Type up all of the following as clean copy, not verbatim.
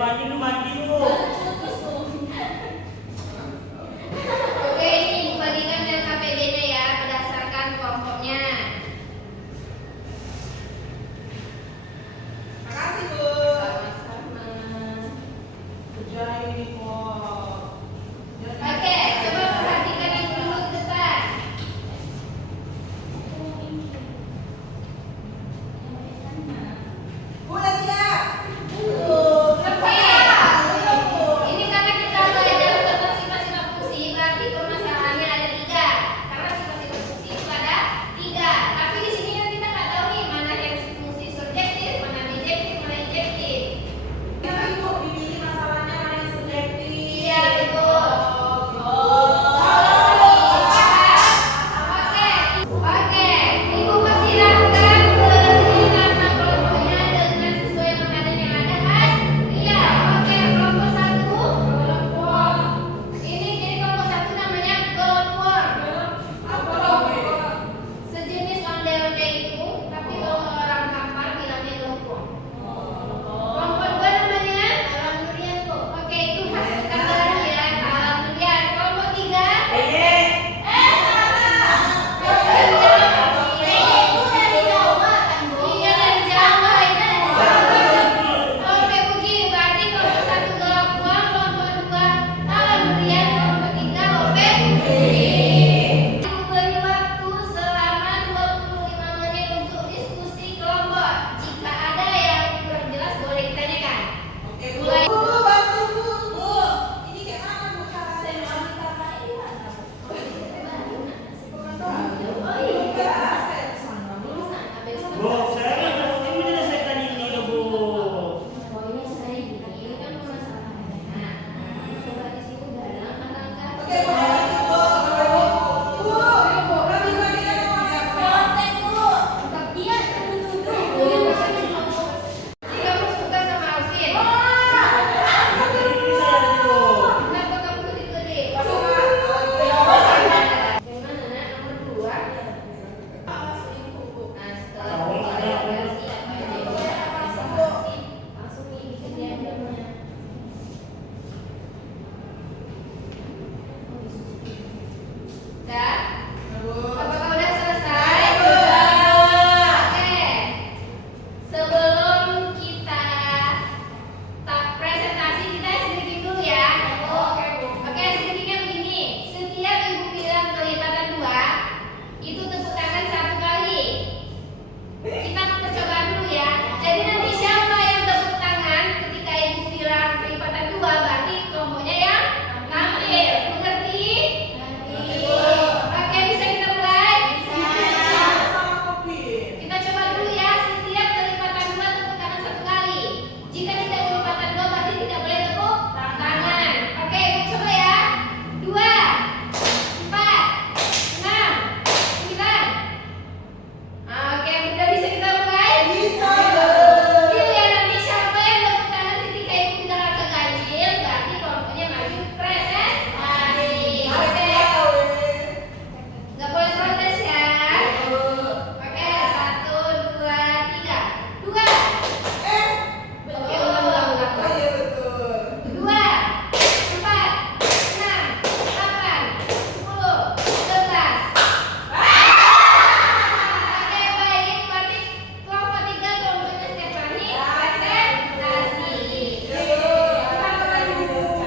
mandi lu. Oke, ini Ibu bagikan dengan KPD-nya ya berdasarkan kelompoknya. Makasih Bu. Sama-sama. Kerjain ini kok. Oke, coba perhatikan yang dulu ke depan. Bu, udah siap? Oke. Ini karena kita belajar tentang sifat-sifat fungsi, berarti permasalahannya ada 3. Karena sifat-sifat fungsi itu ada 3. Tapi di sini kan kita nggak tahu nih mana yang fungsi subjektif, mana bijektif, mana injektif. Ya Ibu, dipilih masalahnya mana yang subjektif. Iya, betul. Oke, Ibu persilahkan beri nama kelompoknya dengan sesuai makanan yang ada kan? Iya, oke, kelompok 1. Ini jadi kelompok 1 namanya glowworm. Sejenis onde-onde itu, tapi kalau orang Kampar bilangnya glowworm. Kelompok 2 namanya alam durian Bu. Oke, itu khas Pekanbaru ya, alam durian. Kelompok 3. Iya dari Jawa itu. Oke Bugi, berarti kelompok 1 glowworm, kelompok 2 alam durian, kelompok 3 lope Bugi. Ibu beri waktu selama 25 menit untuk diskusi kelompok. Jika ada yang kurang jelas boleh ditanyakan. Oke, Bu. Mulai. Bu, bantu Bu. Bu, ini kayak mana Bu caranya? Oh iya, saya kesana. Bu, saya kan menyelesaikan ini udah Bu. Oke, Bu, lanjut, Bu. Bu, bagi-bagikan uangnya. Jika kamu suka sama Alvin, Ini saya ada Bu. kenapa kamu gede-gede? Sama, Yang mana nak? Nomor 2. Nah, setelah verifikasi apa aja yang bisa partisipasi, langsung nih bikin diagramnya. Udah? Bu. Apakah udah selesai? Sudah. Oke. Sebelum kita presentasi, kita sedikit dulu ya. Oke, Bu. Oke, sedikitnya begini. Setiap ibu bilang kelipatan 2, itu tepuk tangan 1 kali. Kita percobaan dulu ya. Jadi nanti siapa yang tepuk tangan ketika ibu bilang kelipatan 2, berarti kelompoknya yang ngambil. Mengerti? Oke, bisa kita mulai? Sama kopi. Kita coba dulu ya. Setiap kelipatan 2 tepuk tangan 1 kali. Jika tidak kelipatan 2 berarti tidak boleh tepuk tangan. Oke, ibu coba ya. 2, 4, 6, 9. Oke, udah bisa kita mulai? Bisa. Pilihan nanti siapa yang tepuk tangan ketika ibu bilang agak ganjil, berarti kelompoknya maju presentasi. Oke, nggak boleh protes ya. Oke, 1, 2, 3. 2. Oke, ulang. Oh iya betul. 2, 4, 6, 8, 10, 11. Oke, baik. Berarti kelompok 3 kelompoknya Stefani presentasi.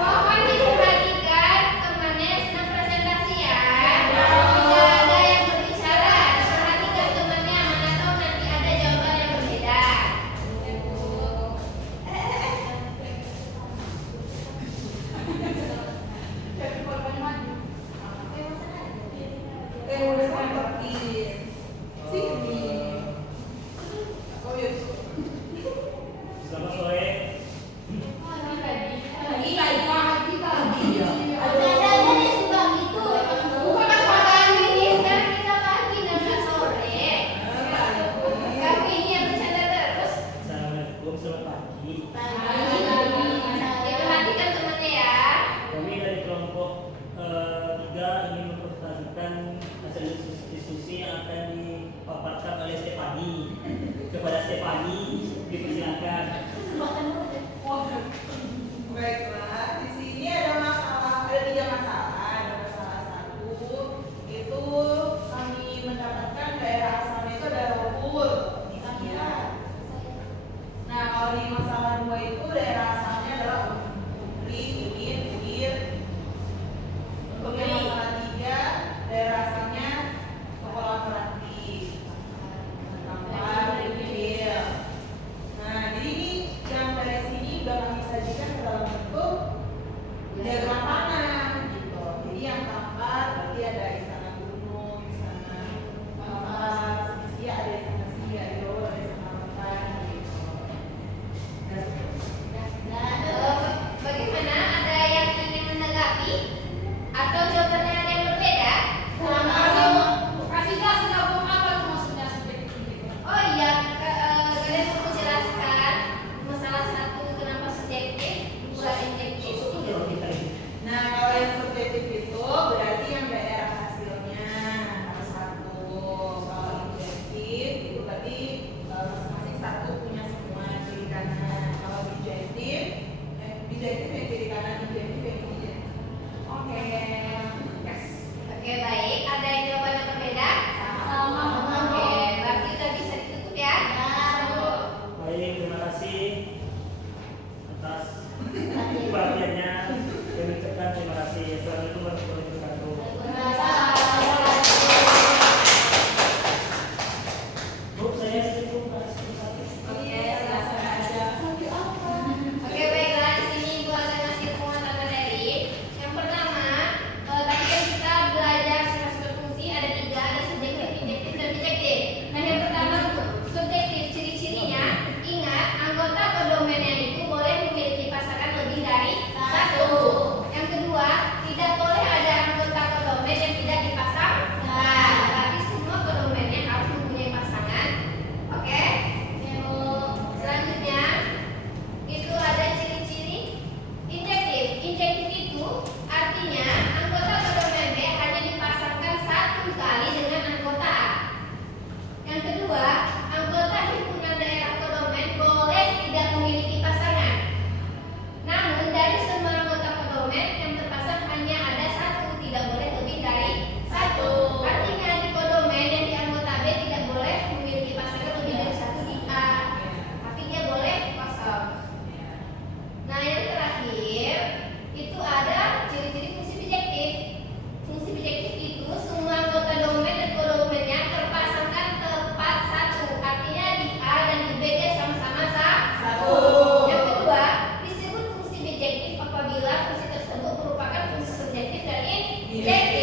Mohon diperhatikan temannya sedang presentasi ya. Tidak ada yang berbicara. Perhatikan temannya, mana tahu nanti ada jawaban yang berbeda. Udah seperti sini. Oh iya. Selamat sore. Bukan pas pagi ini, sekarang kita pagi dan nggak sore. Kamu ini yang bercanda terus. Assalamualaikum, selamat pagi. Diperhatikan temannya ya. Kami dari kelompok 3 ingin mempresentasikan hasil diskusi yang akan dipaparkan oleh Stefani. Kepada Stefani dipersilakan. Jadi